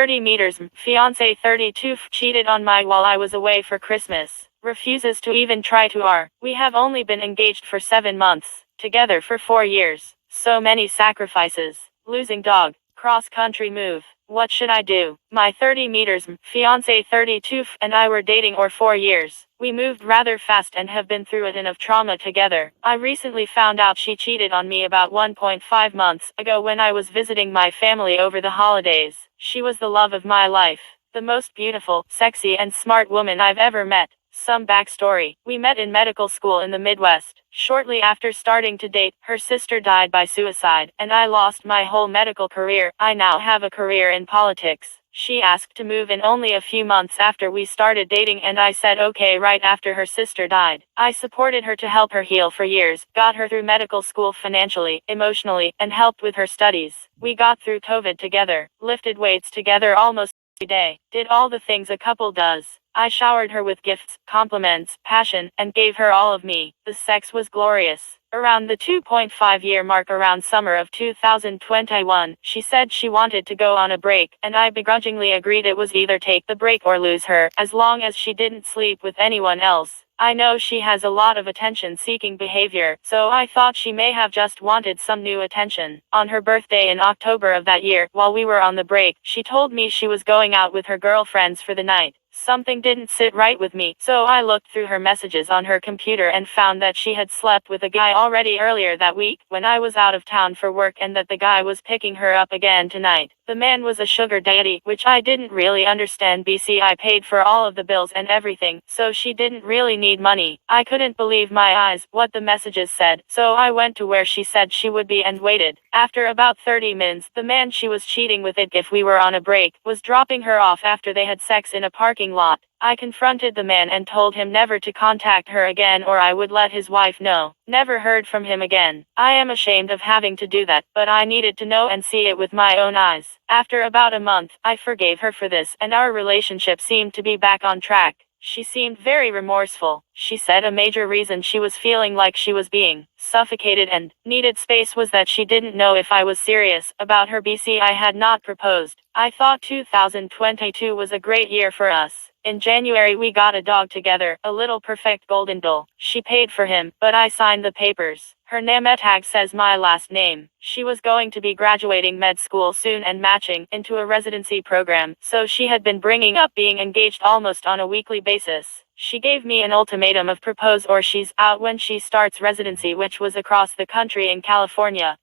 30 meters. Fiancé 32 cheated on me while I was away for Christmas. Refuses to even try to We have only been engaged for 7 months. Together for 4 years. So many sacrifices. Losing dog. Cross-country move. What should I do? My 30 meters. Fiancé 32 and I were dating for 4 years. We moved rather fast and have been through a ton of trauma together. I recently found out she cheated on me about 1.5 months ago when I was visiting my family over the holidays. She was the love of my life. The most beautiful, sexy and smart woman I've ever met. Some backstory. We met in medical school in the Midwest. Shortly after starting to date, her sister died by suicide, and I lost my whole medical career. I now have a career in politics. She asked to move in only a few months after we started dating, and I said okay right after her sister died. I supported her to help her heal for years, got her through medical school financially, emotionally, and helped with her studies. We got through COVID together, lifted weights together almost every day, did all the things a couple does. I showered her with gifts, compliments, passion, and gave her all of me. The sex was glorious. Around the 2.5-year mark, around summer of 2021, she said she wanted to go on a break, and I begrudgingly agreed it was either take the break or lose her, as long as she didn't sleep with anyone else. I know she has a lot of attention-seeking behavior, so I thought she may have just wanted some new attention. On her birthday in October of that year, while we were on the break, she told me she was going out with her girlfriends for the night. Something didn't sit right with me, so I looked through her messages on her computer and found that she had slept with a guy already earlier that week, when I was out of town for work, and that the guy was picking her up again tonight. The man was a sugar daddy, which I didn't really understand. I paid for all of the bills and everything, so she didn't really need money. I couldn't believe my eyes, what the messages said, so I went to where she said she would be and waited. After about 30 minutes, the man she was cheating with, if we were on a break, was dropping her off after they had sex in a parking lot. I confronted the man and told him never to contact her again or I would let his wife know. Never heard from him again. I am ashamed of having to do that, but I needed to know and see it with my own eyes. After about a month, I forgave her for this, and our relationship seemed to be back on track. She seemed very remorseful. She said a major reason she was feeling like she was being suffocated and needed space was that she didn't know if I was serious about her. I had not proposed. I thought 2022 was a great year for us. In January we got a dog together, a little perfect golden doll. She paid for him, but I signed the papers. Her name tag says my last name. She was going to be graduating med school soon and matching into a residency program, so she had been bringing up being engaged almost on a weekly basis. She gave me an ultimatum of propose or she's out when she starts residency, which was across the country in California.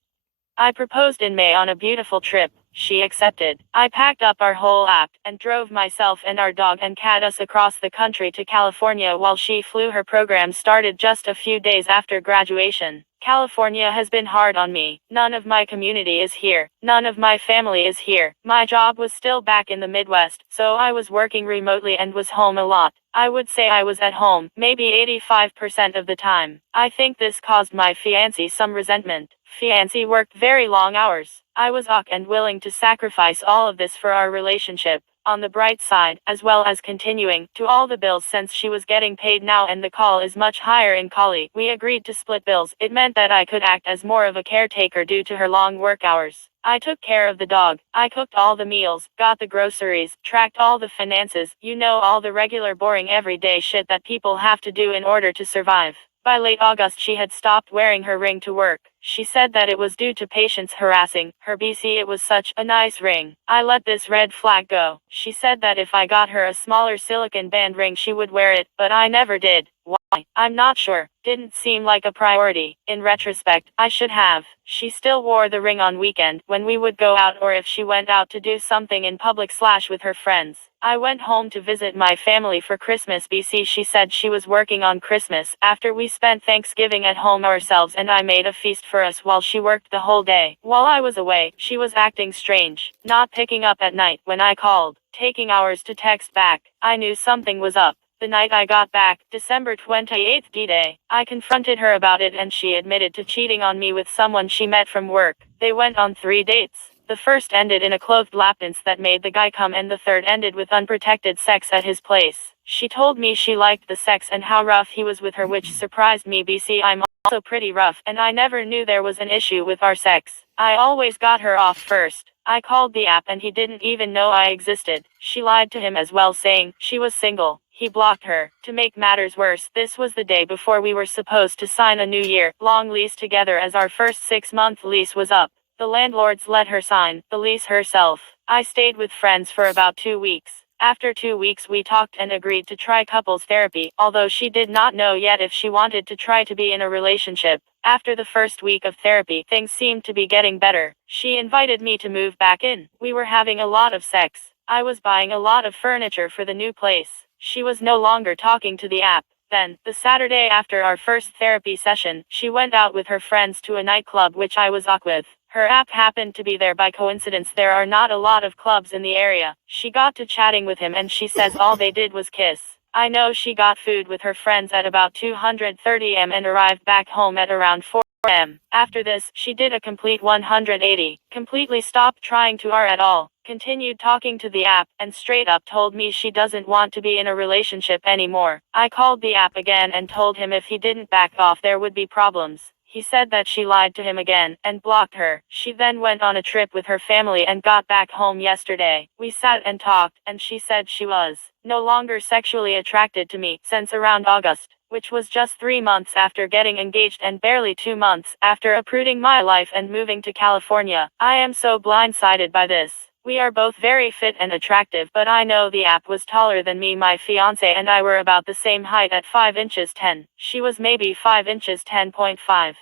I proposed in May on a beautiful trip. She accepted. I packed up our whole act and drove myself and our dog and cat us across the country to California while she flew. Her program started just a few days after graduation. California has been hard on me. None of my community is here. None of my family is here. My job was still back in the Midwest, so I was working remotely and was home a lot. I would say I was at home, maybe 85% of the time. I think this caused my fiancé some resentment. Fiancé worked very long hours. I was and willing to sacrifice all of this for our relationship. On the bright side, as well as continuing to all the bills since she was getting paid now and the call is much higher in Cali, we agreed to split bills. It meant that I could act as more of a caretaker due to her long work hours. I took care of the dog. I cooked all the meals, got the groceries, tracked all the finances, all the regular boring everyday shit that people have to do in order to survive. By late August she had stopped wearing her ring to work. She said that it was due to patients harassing her. It was such a nice ring. I let this red flag go. She said that if I got her a smaller silicone band ring she would wear it, but I never did. Why? I'm not sure. Didn't seem like a priority. In retrospect, I should have. She still wore the ring on weekend, when we would go out or if she went out to do something in public / with her friends. I went home to visit my family for Christmas. She said she was working on Christmas, after we spent Thanksgiving at home ourselves and I made a feast for us while she worked the whole day. While I was away, she was acting strange, not picking up at night when I called, taking hours to text back. I knew something was up. The night I got back, December 28th D-Day, I confronted her about it and she admitted to cheating on me with someone she met from work. They went on 3 dates. The first ended in a clothed lap dance that made the guy come, and the third ended with unprotected sex at his place. She told me she liked the sex and how rough he was with her, which surprised me. BC, I'm also pretty rough, and I never knew there was an issue with our sex. I always got her off first. I called the app and he didn't even know I existed. She lied to him as well, saying she was single. He blocked her. To make matters worse, this was the day before we were supposed to sign a New Year-long lease together, as our first 6-month lease was up. The landlords let her sign the lease herself. I stayed with friends for about 2 weeks. After 2 weeks we talked and agreed to try couples therapy, although she did not know yet if she wanted to try to be in a relationship. After the first week of therapy, things seemed to be getting better. She invited me to move back in. We were having a lot of sex. I was buying a lot of furniture for the new place. She was no longer talking to the app. Then, the Saturday after our first therapy session, she went out with her friends to a nightclub which I was with. Her app happened to be there by coincidence. There are not a lot of clubs in the area. She got to chatting with him and she says all they did was kiss. I know she got food with her friends at about 2:30 am and arrived back home at around 4 am. After this, she did a complete 180. Completely stopped trying to at all. Continued talking to the app, and straight up told me she doesn't want to be in a relationship anymore. I called the app again and told him if he didn't back off there would be problems. He said that she lied to him again, and blocked her. She then went on a trip with her family and got back home yesterday. We sat and talked, and she said she was no longer sexually attracted to me since around August, which was just 3 months after getting engaged and barely 2 months after uprooting my life and moving to California. I am so blindsided by this. We are both very fit and attractive, but I know the app was taller than me. My fiancé and I were about the same height at 5 inches 10. She was maybe 5 inches 10.5.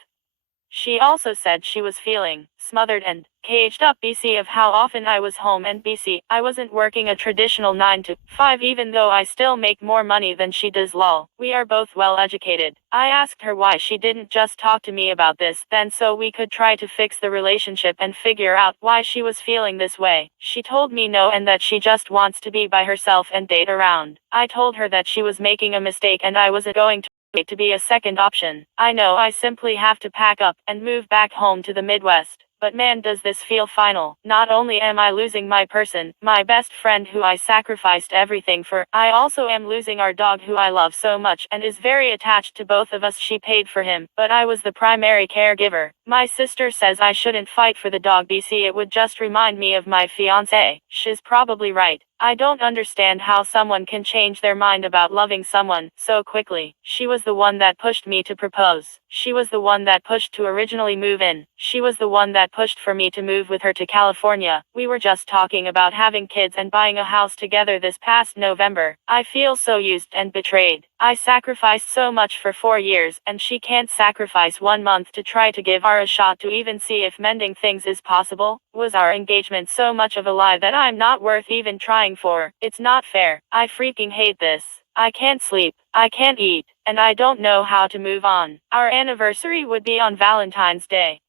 She also said she was feeling smothered and caged up. BC of how often I was home, and BC, I wasn't working a traditional 9 to 5 even though I still make more money than she does. Lol. We are both well educated. I asked her why she didn't just talk to me about this then so we could try to fix the relationship and figure out why she was feeling this way. She told me no, and that she just wants to be by herself and date around. I told her that she was making a mistake and I wasn't going to be a second option. I know I simply have to pack up and move back home to the Midwest. But man, does this feel final. Not only am I losing my person, my best friend who I sacrificed everything for, I also am losing our dog who I love so much and is very attached to both of us. She paid for him, but I was the primary caregiver. My sister says I shouldn't fight for the dog. BC, it would just remind me of my fiancé. She's probably right. I don't understand how someone can change their mind about loving someone so quickly. She was the one that pushed me to propose. She was the one that pushed to originally move in. She was the one that pushed for me to move with her to California. We were just talking about having kids and buying a house together this past November. I feel so used and betrayed. I sacrificed so much for 4 years, and she can't sacrifice 1 month to try to give her a shot to even see if mending things is possible. Was our engagement so much of a lie that I'm not worth even trying for? It's not fair. I freaking hate this. I can't sleep, I can't eat, and I don't know how to move on. Our anniversary would be on Valentine's Day.